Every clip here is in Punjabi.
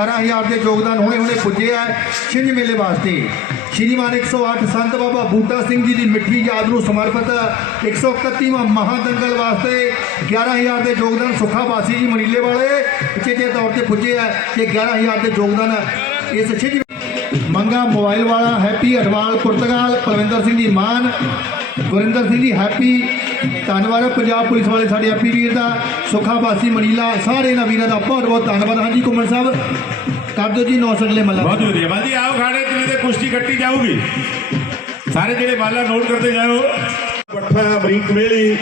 11000 ਦੇ ਯੋਗਦਾਨ ਹੁਣੇ ਹੁਣੇ ਪੁੱਜੇ ਆ ਛਿੰਝ ਮੇਲੇ ਵਾਸਤੇ। ਸ਼੍ਰੀਮਾਨ 108 ਸੰਤ ਬਾਬਾ ਬੂਟਾ ਸਿੰਘ ਜੀ ਦੀ ਮਿੱਠੀ ਯਾਦ ਨੂੰ ਸਮਰਪਿਤ 131ਵਾਂ ਮਹਾਦੰਗਲ ਵਾਸਤੇ 11000 ਦੇ ਯੋਗਦਾਨ ਸੁੱਖਾ ਵਾਸੀ ਜੀ ਮਨੀਲੇ ਵਾਲੇ ਉਚੇਚੇ ਤੌਰ ਤੇ ਪੁੱਜੇ ਆ ਕਿ 11000 ਦੇ ਯੋਗਦਾਨ ਇਸ ਛਿੰਝ ਮੰਗਾ ਮੋਬਾਈਲ ਵਾਲਾ Happy Adwal Portugal Parvinder Singh ji Maan, Gurinder Singh ji happy, ਧੰਨਵਾਦ ਹੈ ਪੰਜਾਬ ਪੁਲਿਸ ਵਾਲੇ ਸਾਡੇ ਐਪੀ ਵੀਰ ਦਾ, ਸੁੱਖਾ ਬਾਸੀ ਮਨੀਲਾ, ਸਾਰੇ ਇਹਨਾਂ ਵੀਰਾਂ ਦਾ ਬਹੁਤ ਬਹੁਤ ਧੰਨਵਾਦ। ਹਾਂਜੀ, ਕੁਮਨ ਸਾਹਿਬ। ਕਰ ਦਿਓ ਜੀ 900 ਅਗਲੇ ਮੱਲਾ ਬਹੁਤ ਵਧੀਆ। ਬਾਜੀ ਆਓ ਖਾੜੇ ਤੁਸੀਂ ਤੇ ਕੁਸ਼ਤੀ ਕੱਟੀ ਜਾਊਗੀ। ਸਾਰੇ ਜਿਹੜੇ ਮਾਲਾ ਨੋਟ ਕਰਦੇ ਜਾਓ। ਪੱਠਾ ਅਮਰੀਕ ਮੇਲੀ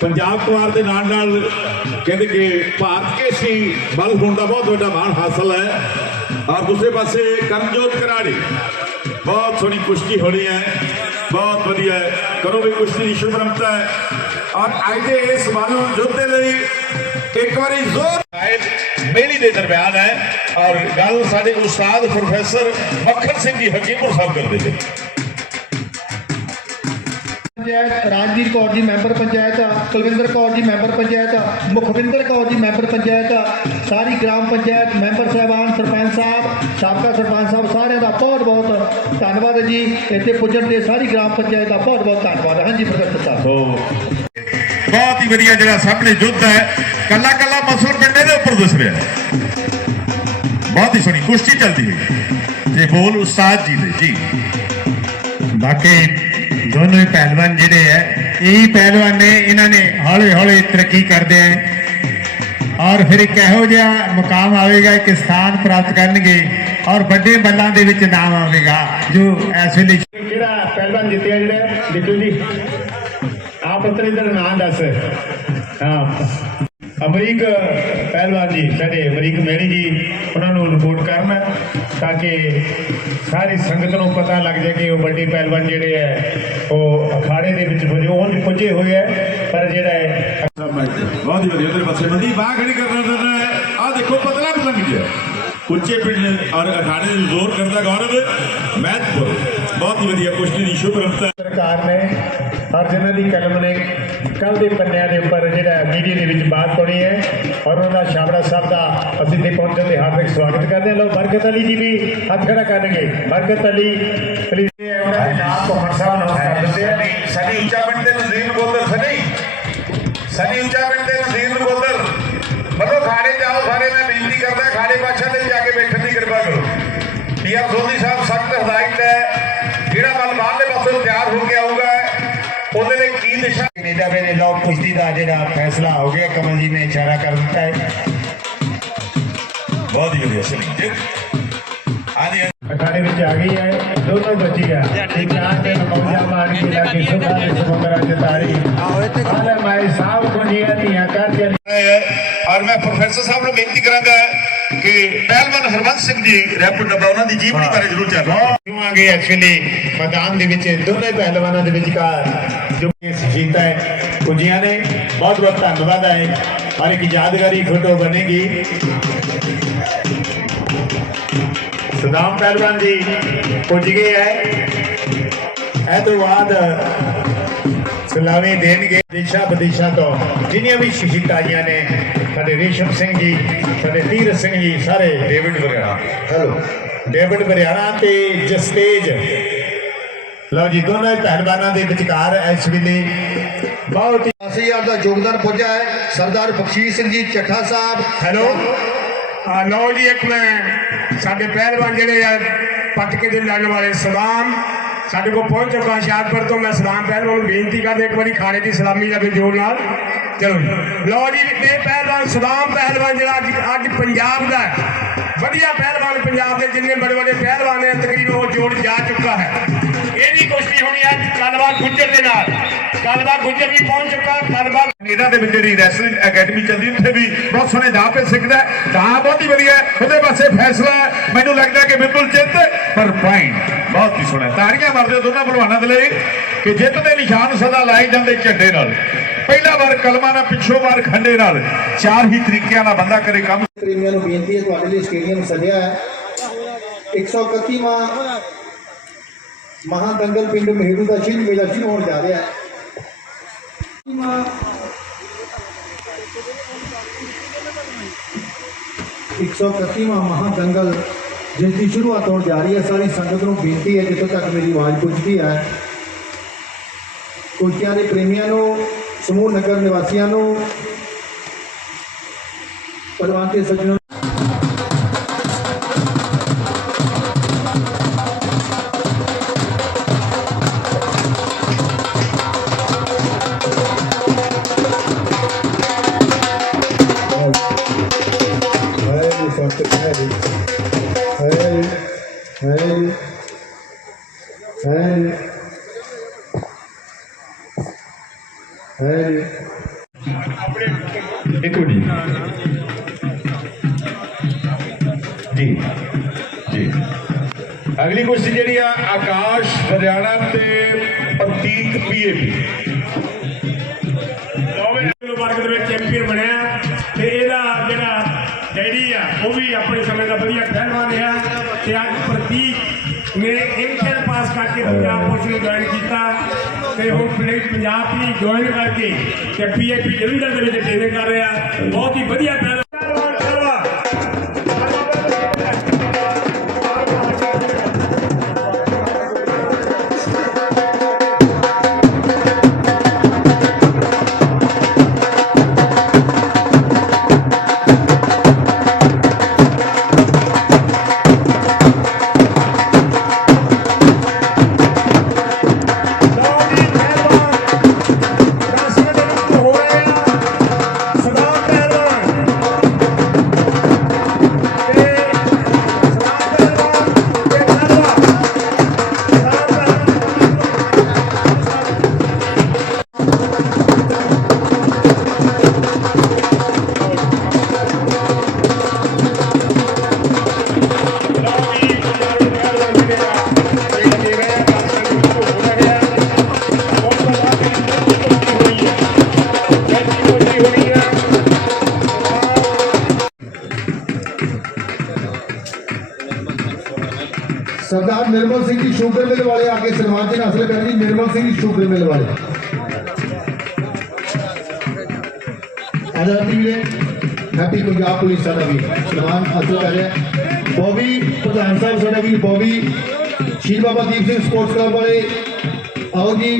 ਪੰਜਾਬ ਕੁਮਾਰ ਦੇ ਨਾਲ ਨਾਲ ਕਹਿੰਦੇ ਕਿ ਭਾਰਤ ਕੇਸੀ ਬਲ ਹੋਣ ਦਾ ਬਹੁਤ ਵੱਡਾ ਮਾਣ ਹਾਸਲ ਹੈ। ਔਰ ਦੂਸਰੇ ਪਾਸੇ ਕਰਮਜੋਤ ਕਰਾੜੀ ਬਹੁਤ ਸੋਹਣੀ ਕੁਸ਼ਤੀ ਹੋਣੀ ਹੈ। ਬਹੁਤ ਵਧੀਆ ਕਰੋ ਵੀ ਕੁਸ਼ਤੀ ਦੀ ਸ਼ੁਭਰਮਤਾ ਹੈ। ਔਰ ਅੱਜ ਦੇ ਇਸ ਮਾਨੂੰ ਯੁੱਧ ਦੇ ਲਈ। ਇੱਕ ਵਾਰੀ ਜ਼ੋਰ। ਮੇਲੀ ਦੇ ਦਰਮਿਆਨ ਹੈ ਔਰ ਗੱਲ ਸਾਡੇ ਉਸਤਾਦ ਪ੍ਰੋਫੈਸਰ ਮੱਖਣ ਸਿੰਘ ਜੀ ਹਕੀਮਪੁਰ ਸਾਹਿਬ ਕਰਦੇ ਨੇ। Panchayat Rajveer Kaur ji member panchayat Kulwinder Kaur ji member panchayat Mukhwinder Kaur ji member panchayat ਸਾਰੀ ਗ੍ਰਾਮ ਪੰਚਾਇਤ ਮੈਂਬਰ ਸਾਹਿਬਾਨ ਸਰਪੰਚ ਸਾਹਿਬ ਸਾਬਕਾ ਸਰਪੰਚ ਸਾਹਿਬ ਸਾਰਿਆਂ ਦਾ ਬਹੁਤ ਬਹੁਤ ਧੰਨਵਾਦ ਹੈ ਜੀ। ਇੱਥੇ ਪੁੱਜਣ ਤੇ ਸਾਰੀ ਗ੍ਰਾਮ ਪੰਚਾਇਤ ਦਾ ਬਹੁਤ ਬਹੁਤ ਧੰਨਵਾਦ। ਹਾਂਜੀ ਪ੍ਰੋਫੈਸਰ ਸਾਹਿਬ। ਬਹੁਤ ਹੀ ਵਧੀਆ ਜਿਹੜਾ ਸਾਹਮਣੇ ਯੁੱਧ ਹੈ ਕੱਲਾ ਕੱਲਾ ਮਸੂਰ ਪਿੰਡੇ ਦੇ ਉੱਪਰ ਦਿਸ ਰਿਹਾ। ਬਹੁਤ ਹੀ ਸੋਹਣੀ ਕੁਸ਼ਤੀ ਚੱਲਦੀ ਹੈ ਜੇ ਬੋਲ ਉਸਤਾਦ ਜੀ ਦੇ, ਜੀ। ਬਾਕੀ ਦੋਨੋਂ ਹੀ ਪਹਿਲਵਾਨ ਜਿਹੜੇ ਹੈ ਇਹੀ ਪਹਿਲਵਾਨ ਨੇ, ਇਹਨਾਂ ਨੇ ਹੌਲੀ ਹੌਲੀ ਤਰੱਕੀ ਕਰਦੇ ਆ। ਔਰ ਫਿਰ ਇੱਕ ਇਹੋ ਜਿਹਾ ਮੁਕਾਮ ਆਵੇਗਾ ਕਿ ਸਥਾਨ ਪ੍ਰਾਪਤ ਕਰਨਗੇ ਔਰ ਵੱਡੇ ਬੱਲਾਂ ਦੇ ਵਿੱਚ ਨਾਮ ਆਵੇਗਾ, ਜੋ ਐਸੇ ਵੇਲੇ ਜਿਹੜਾ ਪਹਿਲਵਾਨ ਜਿੱਤਿਆ ਜਿਹੜਾ, ਬਿੱਟੂ ਜੀ। ਆਪ ਪੁੱਤਰ ਇਧਰ ਨਾਂ ਦੱਸ। ਹਾਂ। ਅਮਰੀਕ, ਪਹਿਲਵਾਨ ਜੀ, ਸਾਡੇ ਅਮਰੀਕ ਮੈਣੀ ਜੀ, ਉਹਨਾਂ ਨੂੰ ਰਿਪੋਰਟ ਕਰਨਾ ਤਾਂ ਕਿ ਸਾਰੀ ਸੰਗਤ ਨੂੰ ਪਤਾ ਲੱਗ ਜਾਏ ਕਿ ਉਹ ਵੱਡੇ ਪਹਿਲਵਾਨ ਜਿਹੜੇ ਹੈ, ਉਹ ਅਖਾੜੇ ਦੇ ਵਿੱਚ ਪੁੱਜੇ ਉਹ ਪੁੱਜੇ ਹੋਏ ਹੈ, ਪਰ ਜਿਹੜਾ ਹੈ ਬਹੁਤ ਹੀ ਵਧੀਆ। ਉਹਦੇ ਪਾਸੇ ਬੰਦੀ, ਬਾਹ ਖੜੀ ਕਰਨਾ ਆ ਦੇਖੋ, ਪਤਲਾ ਪਤੰਗ ਜਿਹਾ ਉੱਚੇ ਪਿੰਡ ਔਰ ਅਖਾੜੇ ਨੂੰ ਜ਼ੋਰ ਕਰਦਾ ਗੌਰਵ ਮਹਿਤਪੁਰ ਬਹੁਤ ਹੀ ਵਧੀਆ ਕੁਸ਼ਤੀ ਦੀ ਸ਼ੁਭ ਰਮਤਾ ਸਰਕਾਰ ਨੇ ਔਰ ਜਿਨ੍ਹਾਂ ਦੀ ਕਲਮ ਨੇ ਕੱਲ ਦੇ ਪੰਨਿਆਂ ਦੇ ਉੱਪਰ ਜਿਹੜਾ ਮੀਡੀਆ ਦੇ ਵਿੱਚ ਬਾਤ ਹੋਣੀ ਹੈ ਔਰ ਉਹਨਾਂ ਦਾ ਸ਼ਾਬੜਾ ਸਾਹਿਬ ਦਾ ਅਸੀਂ ਤੇ ਪਹੁੰਚਣ ਦੇ ਹਾਰਦਿਕ ਸਵਾਗਤ ਕਰਦੇ ਹਾਂ। ਲੋ ਬਰਕਤ ਅਲੀ ਜੀ ਵੀ ਹੱਥ ਖੜਾ ਕਰਨਗੇ। ਬਰਕਤ ਅਲੀ ਪਲੀਜ਼ ਉਹਨਾਂ ਦੇ ਨਾਮ ਤੋਂ ਸਾਹਿਬ ਨਮਸਕਾਰ ਦਿੰਦੇ ਆ ਸਨੀ ਉੱਚਾ ਪਿੰਡ ਦੇ ਨਜ਼ੀਰ ਨਗੋਦਰ ਸਨੀ ਸਨੀ ਉੱਚਾ ਪਿੰਡ ਦੇ ਨਜ਼ੀਰ ਨਗੋਦਰ ਮਤਲਬ ਖਾੜੇ ਜਾਓ ਸਾਰੇ ਮੈਂ ਬੇਨਤੀ ਕਰਦਾ ਖਾੜੇ ਪਾਛਾ ਤੇ ਜਾ ਕੇ ਬੈਠਣ ਦੀ ਕਿਰਪਾ ਕਰੋ। ਪੀਆਰ ਸੋਢੀ ਸਾਹਿਬ ਕੈਨੇਡਾ ਦੇ ਲੋਕ ਕੁਸ਼ਤੀ ਦਾ ਜਿਹੜਾ ਫੈਸਲਾ ਹੋ ਗਿਆ। ਕਮਲ ਜੀ ਨੇ ਇਸ਼ਾਰਾ ਕਰ ਦਿੱਤਾ ਹੈ। ਬਹੁਤ ਹੀ ਵਧੀਆ ਸਨੀ। ਜੀ। ਆਦੀ ਅਖਾੜੇ ਵਿੱਚ ਆ ਗਈ ਹੈ। ਦੋਨੋਂ ਬੱਚੀਆਂ ਇੱਕ ਆਂਖ ਦੇ ਮੌਜਾ ਮਾਰ ਕੇ ਲਾ ਕੇ ਸੁਖਾ ਦੇ ਸਮੁੰਦਰਾਂ ਚ ਤਾਰੀ। ਆਲੇ ਮਾਈ ਸਾਹਿਬ ਕੋ ਜੀਆਂ ਧੀਆਂ ਕਰ ਚਲੀ ਹੈ। ਔਰ ਮੈਂ ਪ੍ਰੋਫੈਸਰ ਸਾਹਿਬ ਨੂੰ ਬੇਨਤੀ ਕਰਾਂਗਾ ਕਿ ਪਹਿਲਵਾਨ ਹਰਵੰਤ ਸਿੰਘ ਜੀ ਰੈਪਿਡ ਡੱਬਾ ਉਹਨਾਂ ਦੀ ਜੀਵਨੀ ਬਾਰੇ ਜ਼ਰੂਰ ਜਾਣੋ ਆਗੇ ਐਕਚੁਅਲੀ ਮੈਦਾਨ ਦੇ ਵਿੱਚ, ਦੋਨੇ ਪਹਿਲਵਾਨਾਂ ਦੇ ਵਿਚਕਾਰ ਜੋ ਕੇਸ ਹੈ ਕੁਝੀਆਂ ਨੇ। ਬਹੁਤ ਬਹੁਤ ਧੰਨਵਾਦ ਹੈ। ਔਰ ਇੱਕ ਯਾਦਗਾਰੀ ਫੋਟੋ ਬਣੇਗੀ। ਸਦਾਮ ਪਹਿਲਵਾਨ ਜੀ, ਪੁੱਜ ਗਏ ਹੈ। ਇਹ ਤੋਂ ਬਾਅਦ ਸਲਾਮੀ ਦੇਣਗੇ ਦੇਸ਼ਾਂ ਵਿਦੇਸ਼ਾਂ ਤੋਂ। ਜਿੰਨੀਆਂ ਵੀ ਸ਼ਹੀਦਾਂ ਨੇ, ਸਾਡੇ ਰੇਸ਼ਮ ਸਿੰਘ ਜੀ, ਸਾਡੇ ਤੀਰਥ ਸਿੰਘ ਜੀ, ਸਾਰੇ ਡੇਵਿਡ ਵਗੈਰਾ। ਹੈਲੋ। ਡੇਵਿਡ ਵਰਿਆਣਾ ਤੇ ਜਸਤੇਜ। ਲਓ ਜੀ ਦੋਨਾਂ ਪਹਿਲਵਾਨਾਂ ਦੇ ਵਿਚਕਾਰ ਇਸ ਵੇਲੇ ਬਹੁਤ ਹੀ 10000 ਦਾ ਯੋਗਦਾਨ ਪੁੱਜਾ ਹੈ ਸਰਦਾਰ ਬਖਸ਼ੀਸ਼ ਸਿੰਘ ਜੀ ਚੱਠਾ ਸਾਹਿਬ। ਹੈਲੋ। ਆ ਲਓ ਜੀ ਇੱਕ ਮੈਂ ਸਾਡੇ ਪਹਿਲਵਾਨ ਜਿਹੜੇ ਆ ਪੱਟ ਕੇ ਦੇ ਲੜਨ ਵਾਲੇ ਸਲਾਮ। ਸਾਡੇ ਕੋਲ ਪਹੁੰਚ ਚੁੱਕਾ ਹੁਸ਼ਿਆਰਪੁਰ ਤੋਂ ਮੈਂ ਸਲਾਮ ਪਹਿਲਵਾਨ ਨੂੰ ਬੇਨਤੀ ਕਰਦਾ ਇੱਕ ਵਾਰੀ ਖਾਣੇ ਦੀ ਸਲਾਮੀ ਦਾ ਜੋਰ ਨਾਲ। ਚਲੋ ਜੀ। ਲਓ ਜੀ ਇਹ ਪਹਿਲਵਾਨ ਸਲਾਮ ਪਹਿਲਵਾਨ ਜਿਹੜਾ ਅੱਜ ਅੱਜ ਪੰਜਾਬ ਦਾ। ਵਧੀਆ ਪਹਿਲਵਾਨ ਪੰਜਾਬ ਦੇ ਜਿੰਨੇ ਬੜੇ ਬੜੇ ਪਹਿਲਵਾਨ ਨੇ, ਤਕਰੀਬਨ ਉਹ ਜੋੜ ਜਾ ਚੁੱਕਾ ਹੈ। ਇਹਦੀ ਕੁਸ਼ਤੀ ਹੋਣੀ ਅੱਜ ਕਲਵਾ ਗੁੱਜਰ ਦੇ ਨਾਲ। ਕਲਵਾ ਗੁੱਜਰ ਵੀ ਪਹੁੰਚ ਚੁੱਕਾ ਕਲਵਾ ਕੈਨੇਡਾ ਦੇ ਵਿੱਚ ਜਿਹੜੀ ਰੈਸਲਿੰਗ ਅਕੈਡਮੀ ਚੱਲਦੀ, ਉੱਥੇ ਵੀ ਬਹੁਤ ਸੋਹਣੇ ਦਾਅਵੇ ਸਿੱਖਦਾ ਤਾਂ ਬਹੁਤ ਹੀ ਵਧੀਆ ਉਹਦੇ ਪਾਸੇ ਫੈਸਲਾ ਮੈਨੂੰ ਲੱਗਦਾ ਕਿ ਬਿਲਕੁਲ ਜਿੱਤ ਪਰ ਪੁਆਇੰਟ ਬਹੁਤ ਹੀ ਸੋਹਣਾ ਹੈ। ਤਾੜੀਆਂ ਮਾਰਦੇ ਹੋ ਦੋਨਾਂ ਭਲਵਾਨਾਂ ਦੇ ਲਈ ਕਿ ਜਿੱਤ ਦੇ ਨਿਸ਼ਾਨ ਸਦਾ ਲਾਏ ਜਾਂਦੇ ਝੰਡੇ ਨਾਲ। ਪਹਿਲਾ ਵਾਰ ਕਲਮਾ ਨਾਲ, ਪਿੱਛੋਂ ਵਾਰ ਖੰਡੇ ਨਾਲ। ਚਾਰ ਹੀ ਤਰੀਕਿਆਂ ਨਾਲ ਬੰਦਾ ਕਰੇ ਕੰਮ। ਪ੍ਰੇਮੀਆਂ ਨੂੰ ਬੇਨਤੀ ਹੈ, ਤੁਹਾਡੇ ਲਈ ਸਟੇਡੀਅਮ ਸਜਿਆ ਹੈ। 131ਵਾਂ ਮਹਾਦੰਗਲ ਪਿੰਡ ਮਹਿਰੂ ਦਾ ਛਿੰਝ ਮੇਲਾ ਸ਼ੁਰੂ ਹੋਣ ਜਾ ਰਿਹਾ ਹੈ। ਇੱਕ ਸੌ ਇਕੱਤੀਵਾਂ ਮਹਾਦੰਗਲ ਜਿਸ ਦੀ ਸ਼ੁਰੂਆਤ ਹੋਣ ਜਾ ਰਹੀ ਹੈ। ਸਾਰੀ ਸੰਗਤ ਨੂੰ ਬੇਨਤੀ ਹੈ, ਜਿੱਥੋਂ ਤੱਕ ਮੇਰੀ ਆਵਾਜ਼ ਪਹੁੰਚਦੀ ਹੈ ਕੁਸ਼ਤੀਆਂ ਦੇ ਪ੍ਰੇਮੀਆਂ ਨੂੰ ਸਮੂਹ ਨਗਰ ਨਿਵਾਸੀਆਂ ਨੂੰ ਪਰਿਵਾਰ ਦੇ ਸੱਜਣਾਂ ਉਹ ਵੀ ਆਪਣੇ ਸਮੇਂ ਦਾ ਵਧੀਆ ਪਹਿਲਵਾਨ ਰਿਹਾ ਤੇ ਅੱਜ ਪ੍ਰਤੀਕ ਨੇ ਇੰਟਰ ਪਾਸ ਕਰਕੇ ਪੰਜਾਬ ਪੁਲਿਸ ਨੂੰ ਜੁਆਇਨ ਕੀਤਾ ਤੇ ਹੁਣ ਪਲੇ ਪੰਜਾਬ ਦੀ ਜੁਆਇਨ ਕਰਕੇ ਤੇ ਪੀਏਪੀ ਜਲੰਧਰ ਦੇ ਵਿੱਚ ਟ੍ਰੇਨਿੰਗ ਕਰ ਰਿਹਾ। ਬਹੁਤ ਹੀ ਵਧੀਆ ਪਹਿਲਵਾਨ ਨਿਰਮਲ ਸਿੰਘ ਜੀ ਸ਼ੂਗਰ ਮਿਲ ਵਾਲੇ ਆ ਕੇ ਸਨਮਾਨ ਦੇ ਹਾਸਲ ਕਰਨ ਜੀ ਨਿਰਮਲ ਸਿੰਘ ਜੀ ਸ਼ੂਗਰ ਮਿਲ ਵਾਲੇ। ਆਜ਼ਾਦ ਵੀਰੇ ਹੈਪੀ ਪੰਜਾਬ ਪੁਲਿਸ ਸਾਡਾ ਵੀ ਸਨਮਾਨ ਹਾਸਲ ਕਰ ਰਿਹਾ। ਬੋਬੀ ਪ੍ਰਧਾਨ ਸਾਹਿਬ, ਸਾਡਾ ਵੀ ਬੋਬੀ ਸ਼ੀਰ ਬਾਬਾ ਦੀਪ ਸਿੰਘ ਸਪੋਰਟਸ ਕਲੱਬ ਵਾਲੇ। ਆਓ ਜੀ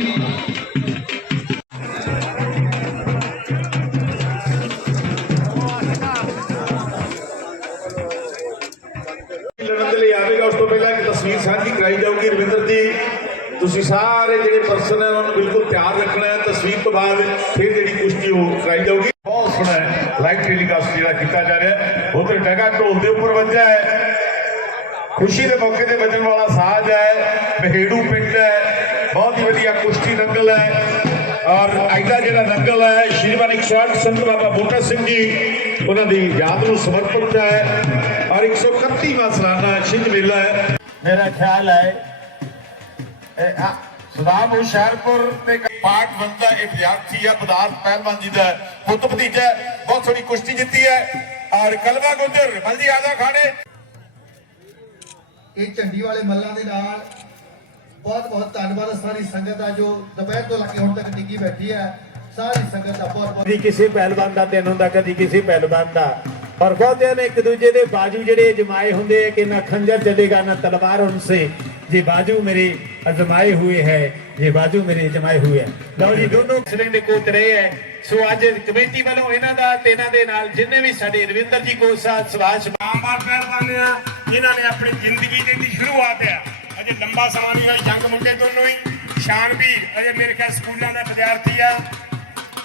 ਤੁਸੀਂ ਸਾਰੇ ਜਿਹੜੇ ਪਰਸਨ ਹੈ, ਉਹਨਾਂ ਨੂੰ ਬਿਲਕੁਲ ਤਿਆਰ ਰੱਖਣਾ ਹੈ। ਤਸਵੀਰ ਤੋਂ ਬਾਅਦ ਫਿਰ ਜਿਹੜੀ ਕੁਸ਼ਤੀ ਉਹ ਕਰਾਈ ਜਾਊਗੀ। ਬਹੁਤ ਸੋਹਣਾ ਲਾਈਵ ਟੈਲੀਕਾਸਟ ਜਿਹੜਾ ਕੀਤਾ ਜਾ ਰਿਹਾ ਉਧਰ ਡਗਾ ਢੋਲ ਦੇ ਉੱਪਰ ਵੱਜਾ ਹੈ। ਖੁਸ਼ੀ ਦੇ ਮੌਕੇ ਤੇ ਵੱਜਣ ਵਾਲਾ ਸਾਜ਼ ਹੈ। ਮਹੇੜੂ ਪਿੰਡ ਹੈ। ਬਹੁਤ ਹੀ ਵਧੀਆ ਕੁਸ਼ਤੀ ਨੰਗਲ ਹੈ। ਔਰ ਐਡਾ ਜਿਹੜਾ ਨੰਗਲ ਹੈ, ਸ਼੍ਰੀਮਾਨ 108 ਸੰਤ ਬਾਬਾ ਬੂਟਾ ਸਿੰਘ ਜੀ, ਉਹਨਾਂ ਦੀ ਯਾਦ ਨੂੰ ਸਮਰਪਿਤ ਹੈ। ਔਰ 131ਵਾਂ ਸਾਲਾਨਾ ਛਿੰਝ ਮੇਲਾ ਹੈ। ਮੇਰਾ ਖਿਆਲ ਹੈ ਸਦਾਮ ਹੁਸ਼ਿਆਰਪੁਰ ਤੇ ਪਾਠ ਬੰਦਾ ਇਹ ਵਿਦਿਆਰਥੀ ਹੈ ਪਦਾਰਥ ਪਹਿਲਵਾਨ ਜੀ ਦਾ ਪੁੱਤ ਭਤੀਜਾ। ਬਹੁਤ ਸੋਹਣੀ ਕੁਸ਼ਤੀ ਜਿੱਤੀ ਹੈ। ਔਰ ਕਲਵਾ ਗੁੰਦਰ ਬਲਦੀ ਆਦਾ ਖਾਣੇ। ਇਹ ਝੰਡੀ ਵਾਲੇ ਮੱਲਾਂ ਦੇ ਨਾਲ ਬਹੁਤ ਬਹੁਤ ਧੰਨਵਾਦ। ਸਾਰੀ ਸੰਗਤ ਦਾ ਜੋ ਦੁਪਹਿਰ ਤੋਂ ਲੈ ਕੇ ਹੁਣ ਤੱਕ ਟਿੱਕੀ ਬੈਠੀ ਹੈ। ਸਾਰੀ ਸੰਗਤ ਦਾ ਬਹੁਤ ਬਹੁਤ ਕਿਸੇ ਪਹਿਲਵਾਨ ਦਾ ਦਿਨ ਹੁੰਦਾ ਕਦੀ ਕਿਸੇ ਪਹਿਲਵਾਨ ਦਾ। ਪਰ ਬਹੁਤਿਆਂ ਨੇ ਇੱਕ ਦੂਜੇ ਦੇ ਬਾਜੂ ਜਿਹੜੇ ਜਮਾਏ ਹੁੰਦੇ ਆ ਕਿ ਨਾ ਖੰਜਰ ਚਲੇਗਾ ਨਾ ਤਲਵਾਰ ਉਨਸੇ ਜੇ ਬਾਜੂ ਮੇਰੇ ਅਜ਼ਮਾਏ ਹੋਏ ਹੈ ਜੇ ਬਾਜੂ ਮੇਰੇ ਜਮਾਏ ਹੋਏ ਹੈ ਲਓ ਜੀ ਦੋਨੋਂ ਸਿਰੇ ਦੇ ਕੋਚ ਰਹੇ ਹੈ ਸੋ ਅੱਜ ਕਮੇਟੀ ਵੱਲੋਂ ਇਹਨਾਂ ਦਾ ਤੇ ਇਹਨਾਂ ਦੇ ਨਾਲ ਜਿੰਨੇ ਵੀ ਸਾਡੇ ਰਵਿੰਦਰ ਜੀ ਕੋਚ ਸਾਹਿਬ ਸੁਭਾਸ਼ ਆਮਾਰ ਪਹਿਲਵਾਨ ਆ ਜਿਨ੍ਹਾਂ ਨੇ ਆਪਣੀ ਜ਼ਿੰਦਗੀ ਦੇ ਦੀ ਸ਼ੁਰੂਆਤ ਆ ਅਜੇ ਲੰਬਾ ਸਮਾਂ ਨਹੀਂ ਹੋਇਆ ਯੰਗ ਮੁੰਡੇ ਦੋਨੋਂ ਹੀ ਸ਼ਾਨਵੀਰ ਅਜੇ ਮੇਰੇ ਖਿਆਲ ਸਕੂਲਾਂ ਦਾ ਵਿਦਿਆਰਥੀ ਆ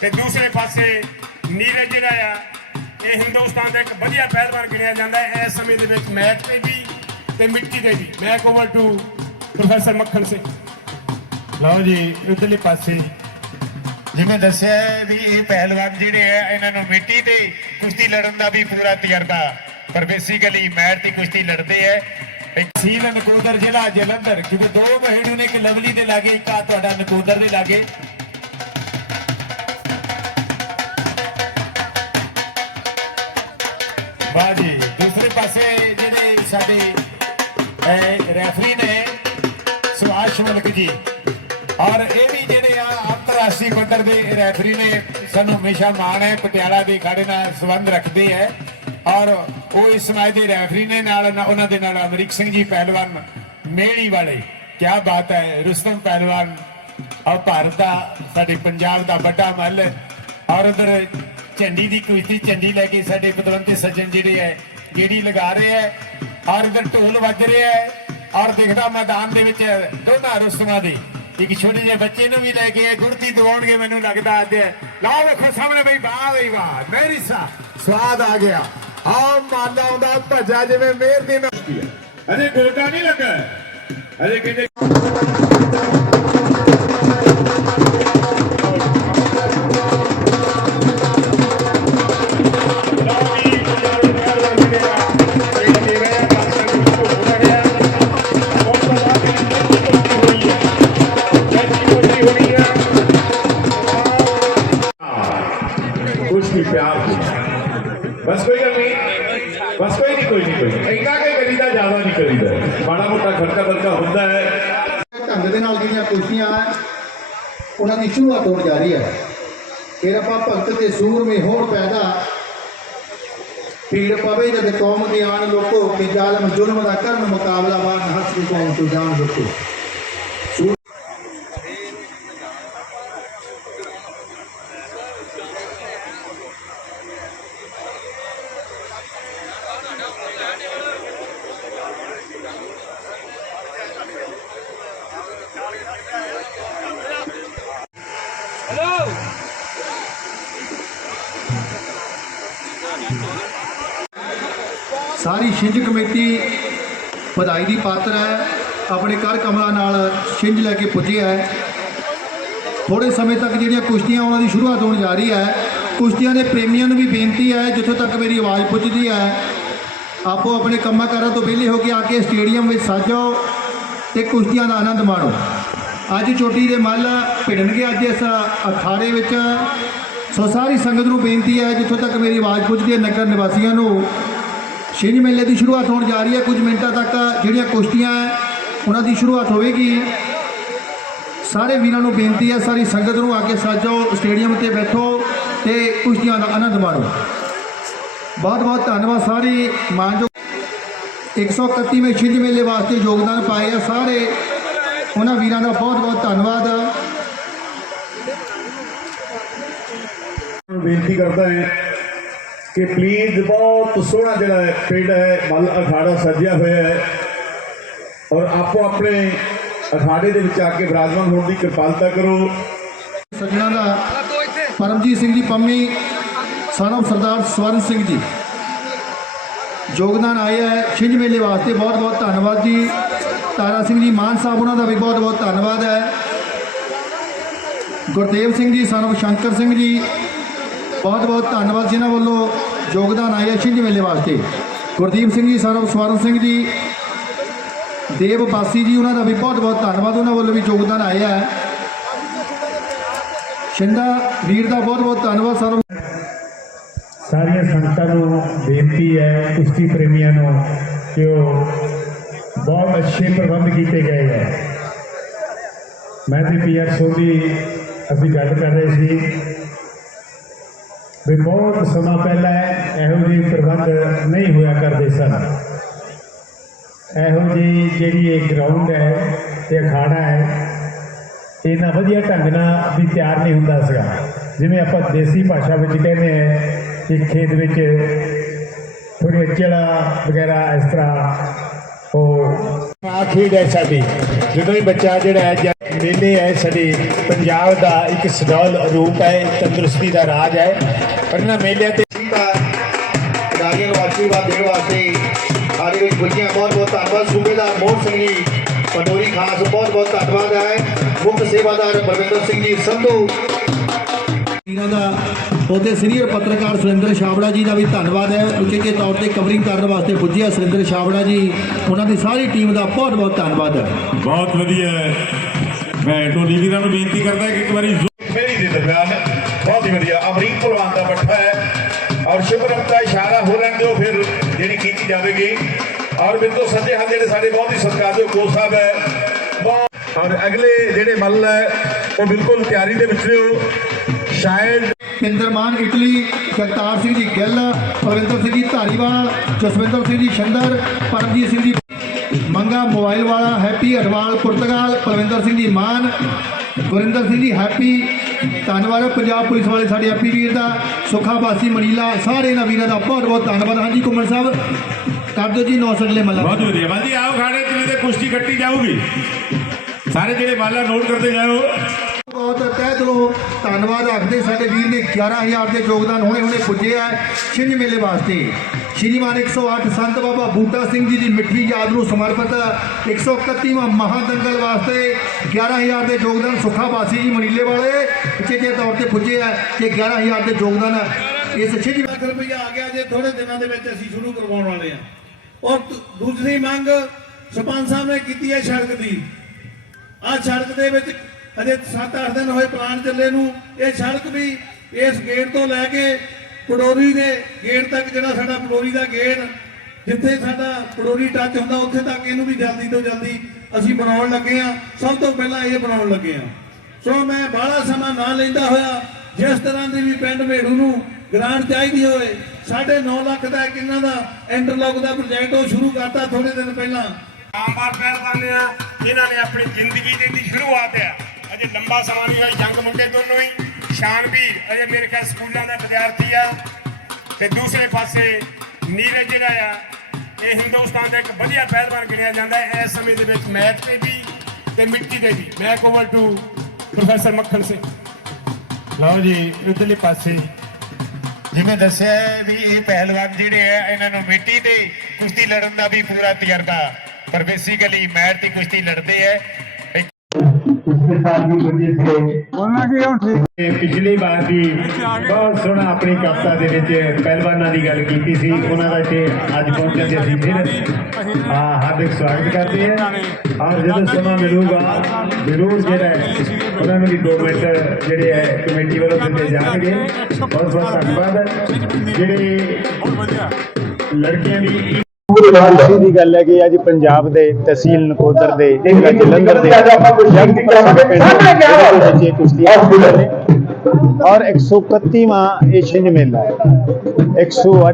ਤੇ ਦੂਸਰੇ ਪਾਸੇ ਨੀਰਜ ਜਿਹੜਾ ਆ ਇਹ ਹਿੰਦੁਸਤਾਨ ਦਾ ਇੱਕ ਵਧੀਆ ਪਹਿਲਵਾਨ ਗਿਣਿਆ ਜਾਂਦਾ ਹੈ ਇਸ ਸਮੇਂ ਦੇ ਵਿੱਚ ਮੈਚ ਤੇ ਵੀ ਤੇ ਮਿੱਟੀ ਦੇਵੀ mic over to professor Makhan Singh. ਲਓ ਜੀ ਉਧਰਲੇ ਪਾਸੇ। ਜਿਵੇਂ ਦੱਸਿਆ ਵੀ ਇਹ ਪਹਿਲਵਾਨ ਜਿਹੜੇ ਆ, ਇਹਨਾਂ ਨੂੰ ਮਿੱਟੀ ਤੇ ਕੁਸ਼ਤੀ ਲੜਨ ਦਾ ਵੀ ਪੂਰਾ ਤਜਰਬਾ। ਪਰ ਬੇਸਿਕਲੀ ਮੈਟ ਤੇ ਕੁਸ਼ਤੀ ਲੜਦੇ ਆ। ਤਹਿਸੀਲ ਨਕੋਦਰ ਜ਼ਿਲ੍ਹਾ ਜਲੰਧਰ। ਕਿਉਂਕਿ ਦੋ ਮਹੀਨੂ ਨੇ ਇੱਕ ਲਵਲੀ ਦੇ ਲਾਗੇ, ਇੱਕ ਆ ਤੁਹਾਡਾ ਨਕੋਦਰ ਦੇ ਲਾਗੇ। ਬਾਜੀ ਰੈਫਰੀ ਨੇ, ਸੁਭਾਸ਼ ਮਲਕ ਜੀ। ਔਰ ਇਹ ਵੀ ਜਿਹੜੇ ਆ ਅੰਤਰਰਾਸ਼ਟਰੀ ਪੱਧਰ ਦੇ ਰੈਫਰੀ ਨੇ, ਸਾਨੂੰ ਹਮੇਸ਼ਾ ਮਾਣ ਹੈ, ਪਟਿਆਲਾ ਦੇ ਖਾੜੇ ਨਾਲ ਸੰਬੰਧ ਰੱਖਦੇ ਹੈ। ਔਰ ਉਹ ਇਸ ਮੈਚ ਦੇ ਰੈਫਰੀ ਨੇ ਨਾਲ ਉਹਨਾਂ ਦੇ ਨਾਲ ਅਮਰੀਕ ਸਿੰਘ ਜੀ ਪਹਿਲਵਾਨ, ਮੇਲੀ ਵਾਲੇ। ਕੀ ਬਾਤ ਹੈ, ਰੁਸਤਮ ਪਹਿਲਵਾਨ। ਔਰ ਭਾਰਤ ਦਾ, ਸਾਡੇ ਪੰਜਾਬ ਦਾ ਵੱਡਾ ਮੱਲ। ਔਰ ਉਧਰ ਝੰਡੀ ਦੀ ਕੁਸ਼ਤੀ ਝੰਡੀ ਲੈ ਕੇ ਸਾਡੇ ਪਤਵੰਤੇ ਸੱਜਣ ਜਿਹੜੇ ਹੈ, ਗੇੜੀ ਲਗਾ ਰਹੇ ਹੈ। ਔਰ ਇਧਰ ਢੋਲ ਵੱਜ ਰਿਹਾ ਹੈ। ਔਰ ਦਿਖਦਾ ਮੈਦਾਨ ਦੇ ਵਿੱਚ ਦੋਨਾਂ ਰੁਸਤਮਾਂ ਦੀ। ਇੱਕ ਛੋਟੇ ਜਿਹੇ ਬੱਚੇ ਨੂੰ ਵੀ ਲੈ ਕੇ ਗੁਰਤੀ ਦਿਵਾਉਣਗੇ ਮੈਨੂੰ ਲੱਗਦਾ ਅੱਜ। ਲਓ ਵੇਖੋ ਸਾਹਮਣੇ ਬਈ, ਵਾਹ ਬਈ ਵਾਹ, ਮੇਰੀ ਸਾ ਸਵਾਦ ਆ ਗਿਆ। ਆ ਮਾਨਾ ਆਉਂਦਾ, ਭੱਜਾ ਜਿਵੇਂ ਮੇਰ ਦੀ ਨਾਲ ਅਜੇ ਗੋਟਾ ਨਹੀਂ ਲੱਗਾ। ਅਜੇ ਕਹਿੰਦੇ ਭਗਤ ਤੇ ਸੂਰਮੇ ਹੋਣ ਪੈਦਾ। ਭੀੜ ਪਵੇ ਜਦ ਕੌਮ ਦੇ ਆਣ ਲੋਕੋ, ਕਿ ਜ਼ਾਲਮ ਜ਼ੁਲਮ ਦਾ ਕਰਨ ਮੁਕਾਬਲਾ ਮਾਨ ਹੱਥ ਦੀ ਕੌਮ ਤੋਂ ਜਾਣ ਲੋਕੋ ਸਾਰੀ ਛਿੰਝ ਕਮੇਟੀ ਵਧਾਈ ਦੀ ਪਾਤਰ ਹੈ, ਆਪਣੇ ਕਰ ਕਮਲਾਂ ਨਾਲ ਛਿੰਝ ਲੈ ਕੇ ਪੁੱਜਿਆ ਹੈ। ਥੋੜੇ ਸਮੇਂ ਤੱਕ ਜਿਹੜੀਆਂ ਕੁਸ਼ਤੀਆਂ ਉਹਨਾਂ ਦੀ ਸ਼ੁਰੂਆਤ ਹੋਣ ਜਾ ਰਹੀ ਹੈ, ਕੁਸ਼ਤੀਆਂ ਦੇ ਪ੍ਰੇਮੀਆਂ ਨੂੰ ਵੀ ਬੇਨਤੀ ਹੈ, ਜਿੱਥੋਂ ਤੱਕ ਮੇਰੀ ਆਵਾਜ਼ ਪੁੱਜਦੀ ਹੈ, ਆਪੋ ਆਪਣੇ ਕੰਮਾਂ ਕਾਰਾਂ ਤੋਂ ਵਿਹਲੇ ਹੋ ਕੇ ਆ ਕੇ ਸਟੇਡੀਅਮ ਵਿੱਚ ਸਾਜੋ ਤੇ ਕੁਸ਼ਤੀਆਂ ਦਾ ਆਨੰਦ ਮਾਣੋ। ਅੱਜ ਚੋਟੀ ਦੇ ਮੱਲ ਭਿੜਨਗੇ, ਅੱਜ ਇਸ ਅਖਾੜੇ ਵਿੱਚ ਸੋ ਸਾਰੀ ਸੰਗਤ ਨੂੰ ਬੇਨਤੀ ਹੈ, ਜਿੱਥੋਂ ਤੱਕ ਮੇਰੀ ਆਵਾਜ਼ ਪੁੱਜਦੀ ਹੈ, ਨਗਰ ਨਿਵਾਸੀਆਂ ਨੂੰ ਛਿੰਝ ਮੇਲੇ ਦੀ ਸ਼ੁਰੂਆਤ ਹੋਣ ਜਾ ਰਹੀ ਹੈ। ਕੁਝ ਮਿੰਟਾਂ ਤੱਕ ਜਿਹੜੀਆਂ ਕੁਸ਼ਤੀਆਂ ਉਹਨਾਂ ਦੀ ਸ਼ੁਰੂਆਤ ਹੋਵੇਗੀ। ਸਾਰੇ ਵੀਰਾਂ ਨੂੰ ਬੇਨਤੀ ਹੈ, ਸਾਰੀ ਸੰਗਤ ਨੂੰ ਆ ਕੇ ਸਾਜੋ, ਸਟੇਡੀਅਮ ਤੇ ਬੈਠੋ ਤੇ ਕੁਸ਼ਤੀਆਂ ਦਾ ਆਨੰਦ ਮਾਣੋ। ਬਹੁਤ ਬਹੁਤ ਧੰਨਵਾਦ ਸਾਰੇ ਮਾਨਜੋ 131ਵੇਂ ਛਿੰਝ ਮੇਲੇ ਵਾਸਤੇ ਯੋਗਦਾਨ ਪਾਏ ਆ ਸਾਰੇ। ਉਹਨਾਂ ਵੀਰਾਂ ਦਾ ਬਹੁਤ ਬਹੁਤ ਧੰਨਵਾਦ। ਬੇਨਤੀ ਕਰਦਾ ਹੈ ਕਿ ਪਲੀਜ਼ ਬਹੁਤ ਸੋਹਣਾ ਜਿਹੜਾ ਹੈ ਪਿੰਡ ਹੈ, ਮੱਲ ਅਖਾੜਾ ਸਜਿਆ ਹੋਇਆ ਹੈ। ਔਰ ਆਪੋ ਆਪਣੇ ਅਖਾੜੇ ਦੇ ਵਿੱਚ ਆ ਕੇ ਵਿਰਾਜਮਾਨ ਹੋਣ ਦੀ ਕਿਰਪਾਲਤਾ ਕਰੋ। ਸੱਜਣਾ ਦਾ ਪਰਮਜੀਤ ਸਿੰਘ ਜੀ, ਪੰਮੀ, son of ਸਰਦਾਰ ਸਵਰਨ ਸਿੰਘ ਜੀ। ਯੋਗਦਾਨ ਆਏ ਹੈ ਛਿੰਝ ਮੇਲੇ ਵਾਸਤੇ। ਬਹੁਤ ਬਹੁਤ ਧੰਨਵਾਦ ਜੀ। ਤਾਰਾ ਸਿੰਘ ਜੀ, ਮਾਨ ਸਾਹਿਬ, ਉਹਨਾਂ ਦਾ ਵੀ ਬਹੁਤ ਬਹੁਤ ਧੰਨਵਾਦ ਹੈ। ਗੁਰਦੇਵ ਸਿੰਘ ਜੀ, son of ਸ਼ੰਕਰ ਸਿੰਘ ਜੀ ਬਹੁਤ ਬਹੁਤ ਧੰਨਵਾਦ ਜਿਨ੍ਹਾਂ ਵੱਲੋਂ ਯੋਗਦਾਨ ਆਇਆ ਛਿੰਝ ਮੇਲੇ ਵਾਸਤੇ। ਗੁਰਦੀਪ ਸਿੰਘ ਜੀ son ਸਵਰਨ ਸਿੰਘ ਜੀ, ਦੇਵ ਬਾਸੀ ਜੀ, ਉਹਨਾਂ ਦਾ ਵੀ ਬਹੁਤ ਬਹੁਤ ਧੰਨਵਾਦ। ਉਹਨਾਂ ਵੱਲੋਂ ਵੀ ਯੋਗਦਾਨ ਆਇਆ ਹੈ ਸ਼ਿੰਦਾ ਵੀਰ ਦਾ ਬਹੁਤ ਬਹੁਤ ਧੰਨਵਾਦ ਸਰ ਸਾਰੀਆਂ ਸੰਗਤਾਂ ਨੂੰ ਬੇਨਤੀ ਹੈ, ਕੁਸ਼ਤੀ ਪ੍ਰੇਮੀਆਂ ਨੂੰ, ਕਿ ਉਹ ਬਹੁਤ ਅੱਛੇ ਪ੍ਰਬੰਧ ਕੀਤੇ ਗਏ ਹੈ। ਮੈਂ ਤੇ ਪੀਆਰ ਸੋਢੀ, ਅਸੀਂ ਗੱਲ ਕਰ ਰਹੇ ਸੀ। ਵੀ ਬਹੁਤ ਸਮਾਂ ਪਹਿਲਾਂ ਇਹੋ ਜਿਹੇ ਪ੍ਰਬੰਧ ਨਹੀਂ ਹੋਇਆ ਕਰਦੇ ਸਨ। ਇਹੋ ਜਿਹੀ ਜਿਹੜੀ ਇਹ ਗਰਾਊਂਡ ਹੈ ਤੇ ਅਖਾੜਾ ਹੈ ਇਹਨਾਂ ਵਧੀਆ ਢੰਗ ਨਾਲ ਵੀ ਤਿਆਰ ਨਹੀਂ ਹੁੰਦਾ ਸੀਗਾ। ਜਿਵੇਂ ਆਪਾਂ ਦੇਸੀ ਭਾਸ਼ਾ ਵਿੱਚ ਕਹਿੰਦੇ ਹਾਂ ਕਿ ਖੇਤ ਵਿੱਚ ਥੋੜੀ ਚੜਾ ਵਗੈਰਾ ਇਸ ਤਰ੍ਹਾਂ ਉਹ ਆ ਖੇਡ ਹੈ ਸਾਡੀ, ਜਦੋਂ ਹੀ ਬੱਚਾ ਜਿਹੜਾ ਹੈ, ਜਾਂ ਮੇਲੇ ਹੈ ਸਾਡੇ, ਪੰਜਾਬ ਦਾ ਇੱਕ ਸਡੌਲ ਰੂਪ ਹੈ, ਤੰਦਰੁਸਤੀ ਦਾ ਰਾਜ ਹੈ। ਇਹਨਾਂ ਮੇਲਿਆਂ ਤੇ ਖਿਡਾਰੀਆਂ ਨੂੰ ਆਸ਼ੀਰਵਾਦ ਦੇਣ ਵਾਸਤੇ ਆਰੇ ਵਿੱਚ ਪੁੱਜੀਆਂ ਬਹੁਤ ਬਹੁਤ ਧੰਨਵਾਦ। ਸੂਬੇਦਾਰ ਮੋਹਨ ਸਿੰਘ ਜੀ ਪੰਡੋਰੀ ਖਾਸ ਬਹੁਤ ਬਹੁਤ ਧੰਨਵਾਦ ਹੈ। ਮੁੱਖ ਸੇਵਾਦਾਰ ਬਲਵਿੰਦਰ ਸਿੰਘ ਜੀ ਸੰਧੂ। ਵੀਰਾਂ ਦਾ ਉਹਦੇ ਸੀਨੀਅਰ ਪੱਤਰਕਾਰ ਸੁਰਿੰਦਰ ਛਾਬੜਾ ਜੀ ਦਾ ਵੀ ਧੰਨਵਾਦ ਹੈ। ਉਚੇਚੇ ਤੌਰ ਤੇ ਕਵਰਿੰਗ ਕਰਨ ਵਾਸਤੇ ਪੁੱਜਿਆ ਸੁਰਿੰਦਰ ਛਾਬੜਾ ਜੀ। ਉਹਨਾਂ ਦੀ ਸਾਰੀ ਟੀਮ ਦਾ ਬਹੁਤ ਬਹੁਤ ਧੰਨਵਾਦ ਹੈ। ਬਹੁਤ ਵਧੀਆ ਹੈ। ਮੈਂ ਟੋਲੀ ਵੀਰਾਂ ਨੂੰ ਬੇਨਤੀ ਕਰਦਾ ਕਿ ਇੱਕ ਵਾਰੀ ਮੇਰੀ ਦੇ ਦਰਮਿਆਨ ਬਹੁਤ ਹੀ ਵਧੀਆ ਅਮਰੀਕ ਭਲਵਾਨ ਦਾ ਬੱਠਾ ਹੈ ਦਾ ਇਸ਼ਾਰਾ ਹੋ ਲੈਣ ਦਿਓ ਫਿਰ ਜਾਵੇਗੀ। ਔਰ ਮੇਰੇ ਸੱਜੇ ਹੱਥ ਜਿਹੜੇ ਸਾਡੇ ਬਹੁਤ ਹੀ ਸਤਿਕਾਰਯੋਗ ਕੋਚ ਸਾਹਿਬ ਹੈ ਔਰ ਅਗਲੇ ਜਿਹੜੇ ਮੱਲ ਹੈ, ਉਹ ਬਿਲਕੁਲ ਤਿਆਰੀ ਦੇ ਵਿੱਚ ਨੇ ਹੋ ਸ਼ਾਇਦ ਪਿੰਦਰਮਾਨ ਇਟਲੀ ਜਗਤਾਰ ਸਿੰਘ ਜੀ ਗਿੱਲ ਪਰਵਿੰਦਰ ਸਿੰਘ ਜੀ ਧਾਰੀਵਾਲ, ਜਸਵਿੰਦਰ ਸਿੰਘ ਜੀ ਸ਼ੰਦਰ, ਪਰਮਜੀਤ ਸਿੰਘ ਜੀ ਮੰਗਾ ਮੋਬਾਈਲ ਵਾਲਾ, Happy Adwal Portugal Parvinder Singh ji Maan, Gurinder Singh ji happy ਧੰਨਵਾਦ, ਪੰਜਾਬ ਪੁਲਿਸ ਵਾਲੇ, ਸਾਡੇ ਹੈਪੀ ਵੀਰ ਦਾ, ਸੁਖਾ ਬਾਸੀ ਮਨੀਲਾ, ਸਾਰੇ ਇਹਨਾਂ ਵੀਰਾਂ ਦਾ ਬਹੁਤ ਬਹੁਤ ਧੰਨਵਾਦ। ਹਾਂਜੀ ਕੁਮਰ ਸਾਹਿਬ, ਕਰ ਦਿਓ ਜੀ, ਨੌ ਅਗਲੇ ਮੱਲਾ। ਬਹੁਤ ਵਧੀਆ। ਬਾਜੀ ਆਓ ਖਾੜੇ ਤੇ ਕੁਸ਼ਤੀ ਕੱਟੀ ਜਾਊਗੀ। ਸਾਰੇ ਜਿਹੜੇ ਮਾਲਾ ਨੋਟ ਕਰਦੇ ਜਾਓ। ਬਹੁਤ ਤਹਿ ਦਿਲੋਂ ਧੰਨਵਾਦ ਆਖਦੇ ਸਾਡੇ ਵੀਰ ਨੇ 11000 ਦੇ ਯੋਗਦਾਨ ਹੁਣੇ ਹੁਣੇ ਪੁੱਜੇ ਆ ਛਿੰਝ ਮੇਲੇ ਵਾਸਤੇ। ਸ਼੍ਰੀਮਾਨ 108 ਸੰਤ ਬਾਬਾ ਬੂਟਾ ਸਿੰਘ ਜੀ ਦੀ ਮਿੱਠੀ ਯਾਦ ਨੂੰ ਸਮਰਪਿਤ 131ਵਾਂ ਮਹਾਦੰਗਲ ਵਾਸਤੇ 11000 ਦੇ ਯੋਗਦਾਨ ਸੁੱਖਾ ਬਾਸੀ ਜੀ ਮਨੀਲੇ ਵਾਲੇ ਉਚੇਚੇ ਤੌਰ ਤੇ ਪੁੱਜੇ ਆ ਕਿ 11000 ਦੇ ਯੋਗਦਾਨ ਇਸ ਛਿੰਝ ਲੱਖ ਰੁਪਇਆ ਆ ਗਿਆ ਜੇ ਥੋੜੇ ਦਿਨਾਂ ਦੇ ਵਿੱਚ ਅਸੀਂ ਸ਼ੁਰੂ ਕਰਵਾਉਣ ਵਾਲੇ ਆ ਔਰ ਦੂਸਰੀ ਮੰਗ ਸਰਪੰਚ ਸਾਹਿਬ ਨੇ ਕੀਤੀ ਹੈ ਸੜਕ ਦੀ। ਆ ਸੜਕ ਦੇ ਵਿੱਚ ਅਜੇ 7-8 ਦਿਨ ਹੋਏ ਪਲਾਨ ਚੱਲੇ ਨੂੰ। ਇਹ ਸੜਕ ਵੀ ਇਸ ਗੇਟ ਤੋਂ ਲੈ ਕੇ ਪਡੋਰੀ ਦੇ ਗੇਟ ਤੱਕ, ਜਿਹੜਾ ਸਾਡਾ ਪਡੋਰੀ ਦਾ ਗੇਟ, ਜਿੱਥੇ ਸਾਡਾ ਪਡੋਰੀ ਟੱਚ ਹੁੰਦਾ, ਉੱਥੇ ਤੱਕ ਇਹਨੂੰ ਵੀ ਜਲਦੀ ਤੋਂ ਜਲਦੀ ਅਸੀਂ ਬਣਾਉਣ ਲੱਗੇ ਆ ਸਭ ਤੋਂ ਪਹਿਲਾਂ ਇਹ ਬਣਾਉਣ ਲੱਗੇ ਆ ਸੋ ਮੈਂ ਬਾਹਲਾ ਸਮਾਂ ਨਾ ਲੈਂਦਾ ਹੋਇਆ, ਜਿਸ ਤਰ੍ਹਾਂ ਦੀ ਵੀ ਪਿੰਡ ਮੇੜੂ ਨੂੰ ਗ੍ਰਾਂਟ ਚਾਹੀਦੀ ਹੋਵੇ 9.5 ਲੱਖ ਦਾ ਇੱਕ ਦਾ ਇੰਟਰਲੌਕ ਦਾ ਪ੍ਰੋਜੈਕਟ ਉਹ ਸ਼ੁਰੂ ਕਰਤਾ ਥੋੜੇ ਦਿਨ ਪਹਿਲਾਂ। ਆਮਬਾਰ ਪਹਿਲਵਾਨ ਆ ਜਿਨ੍ਹਾਂ ਨੇ ਆਪਣੀ ਜ਼ਿੰਦਗੀ ਦੀ ਸ਼ੁਰੂਆਤ ਆ ਅਜੇ ਲੰਬਾ ਸਮਾਂ ਨਹੀਂ ਹੋਇਆ ਯੰਗ ਮੁੰਡੇ ਦੋਨੋਂ ਹੀ। ਸ਼ਾਨਵੀਰ ਅਜੇ ਮੇਰੇ ਖਿਆਲ ਸਕੂਲਾਂ ਦਾ ਵਿਦਿਆਰਥੀ ਆ। ਤੇ ਦੂਸਰੇ ਪਾਸੇ ਨੀਰਜ ਜਿਹੜਾ ਆ ਇਹ ਹਿੰਦੁਸਤਾਨ ਦਾ ਇੱਕ ਵਧੀਆ ਪਹਿਲਵਾਨ ਗਿਣਿਆ ਜਾਂਦਾ ਹੈ। ਇਸ ਸਮੇਂ ਦੇ ਵਿੱਚ ਮੈਚ ਤੇ ਵੀ ਤੇ ਮਿੱਟੀ ਤੇ ਵੀ। Back over to professor Makhan Singh. ਲਓ ਜੀ ਉਧਰਲੇ ਪਾਸੇ। ਜਿਵੇਂ ਦੱਸਿਆ ਵੀ ਇਹ ਪਹਿਲਵਾਨ ਜਿਹੜੇ ਆ ਇਹਨਾਂ ਨੂੰ ਮਿੱਟੀ ਤੇ ਕੁਸ਼ਤੀ ਲੜਨ ਦਾ ਵੀ ਪੂਰਾ ਤਜਰਬਾ। ਪਰ ਬੇਸਿਕਲੀ ਮੈਟ ਤੇ ਕੁਸ਼ਤੀ ਲੜਦੇ ਆ। ਪਿਛਲੀ ਵਾਰ ਵੀ ਬਹੁਤ ਸੋਹਣਾ ਆਪਣੀ ਕਵਿਤਾ ਦੇ ਵਿੱਚ ਪਹਿਲਵਾਨਾਂ ਦੀ ਗੱਲ ਕੀਤੀ ਸੀ। ਉਹਨਾਂ ਦਾ ਇੱਥੇ ਅੱਜ ਪਹੁੰਚਣ ਦੇ ਅਸੀਂ ਫਿਰ ਹਾਰਦਿਕ ਸਵਾਗਤ ਕਰਦੇ ਹਾਂ। ਔਰ ਜਦੋਂ ਸਮਾਂ ਮਿਲੂਗਾ, ਜ਼ਰੂਰ ਜਿਹੜਾ ਉਹਨਾਂ ਨੂੰ ਵੀ ਦੋ ਮਿੰਟ ਜਿਹੜੇ ਹੈ, ਕਮੇਟੀ ਵੱਲੋਂ ਦਿੱਤੇ ਜਾਣਗੇ। ਬਹੁਤ ਬਹੁਤ ਧੰਨਵਾਦ। ਜਿਹੜੇ ਲੜਕੀਆਂ ਦੀ ਖੁਸ਼ੀ ਦੀ ਗੱਲ ਹੈ ਕਿ ਅੱਜ ਪੰਜਾਬ ਦੇ ਤਹਿਸੀਲ ਨਕੋਦਰ ਦੇ ਜ਼ਿਲ੍ਹਾ ਜਲੰਧਰ ਦੇ ਪਿੰਡ ਕੁਸ਼ਤੀਆਂ ਨੇ ਔਰ 131ਵਾਂ ਇਹ ਛਿੰਝ ਮੇਲਾ ਹੈ। 108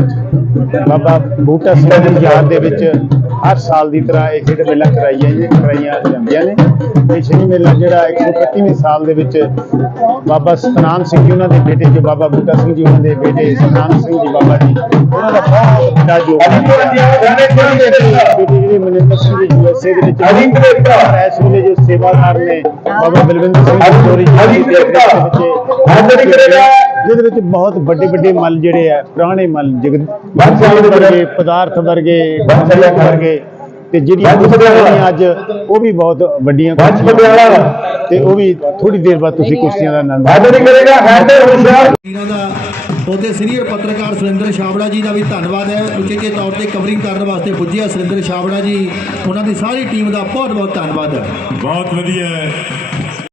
ਬਾਬਾ ਬੂਟਾ ਸਿੰਘ ਦੀ ਯਾਦ ਦੇ ਵਿੱਚ ਹਰ ਸਾਲ ਦੀ ਤਰ੍ਹਾਂ ਇਹ ਖੇਡ ਮੇਲਾ ਕਰਾਈਆਂ ਜੀ ਕਰਾਈਆਂ ਜਾਂਦੀਆਂ ਨੇ। ਇਹ ਛਿੰਝ ਮੇਲਾ ਜਿਹੜਾ 131ਵੇਂ ਸਾਲ ਦੇ ਵਿੱਚ ਬਾਬਾ ਸਤਨਾਮ ਸਿੰਘ ਜੀ ਉਹਨਾਂ ਦੇ ਬੇਟੇ ਜੋ ਬਾਬਾ ਬੂਟਾ ਸਿੰਘ ਜੀ ਉਹਨਾਂ ਦੇ ਬੇਟੇ ਸਤਨਾਮ ਸਿੰਘ ਜੀ ਬਾਬਾ ਜੀ ਉਹਨਾਂ ਦਾ ਬਹੁਤ ਵੱਡਾ ਯੋਗਦਾਨ ਜਿਹੜੇ ਮਨਿੰਦਰ ਸਿੰਘ ਜੀ ਯੂਐਸਏ ਦੇ ਵਿੱਚ ਔਰ ਇਸ ਵੇਲੇ ਜੋ ਸੇਵਾਦਾਰ ਨੇ ਬਾਬਾ ਬਲਵਿੰਦਰ ਸਿੰਘ ਜੀ ਚੋਰੀ ਜੀ ਦੇ ਵਿੱਚ ਜਿਹਦੇ ਵਿੱਚ ਬਹੁਤ ਵੱਡੇ ਵੱਡੇ ਮੱਲ ਜਿਹੜੇ ਆ ਪੁਰਾਣੇ ਮੱਲ ਜਗਤ ਵਰਗੇ ਪਦਾਰਥ ਵਰਗੇ ਵਰਗੇ ਤੇ ਜਿਹੜੀਆਂ ਕੁਸ਼ਤੀਆਂ ਅੱਜ ਉਹ ਵੀ ਬਹੁਤ ਵੱਡੀਆਂ ਕੁਸ਼ਤੀਆਂ ਤੇ ਉਹ ਵੀ ਥੋੜੀ ਦੇਰ ਬਾਅਦ ਤੁਸੀਂ ਕੁਸ਼ਤੀਆਂ ਦਾ ਆਨੰਦ ਵੀਰਾਂ ਦਾ। ਉਹਦੇ ਸੀਨੀਅਰ ਪੱਤਰਕਾਰ ਸੁਰਿੰਦਰ ਛਾਬੜਾ ਜੀ ਦਾ ਵੀ ਧੰਨਵਾਦ ਹੈ। ਉਚੇਚੇ ਤੌਰ ਤੇ ਕਵਰਿੰਗ ਕਰਨ ਵਾਸਤੇ ਪੁੱਜਿਆ ਸੁਰਿੰਦਰ ਛਾਬੜਾ ਜੀ। ਉਹਨਾਂ ਦੀ ਸਾਰੀ ਟੀਮ ਦਾ ਬਹੁਤ ਬਹੁਤ ਧੰਨਵਾਦ ਹੈ। ਬਹੁਤ ਵਧੀਆ ਹੈ।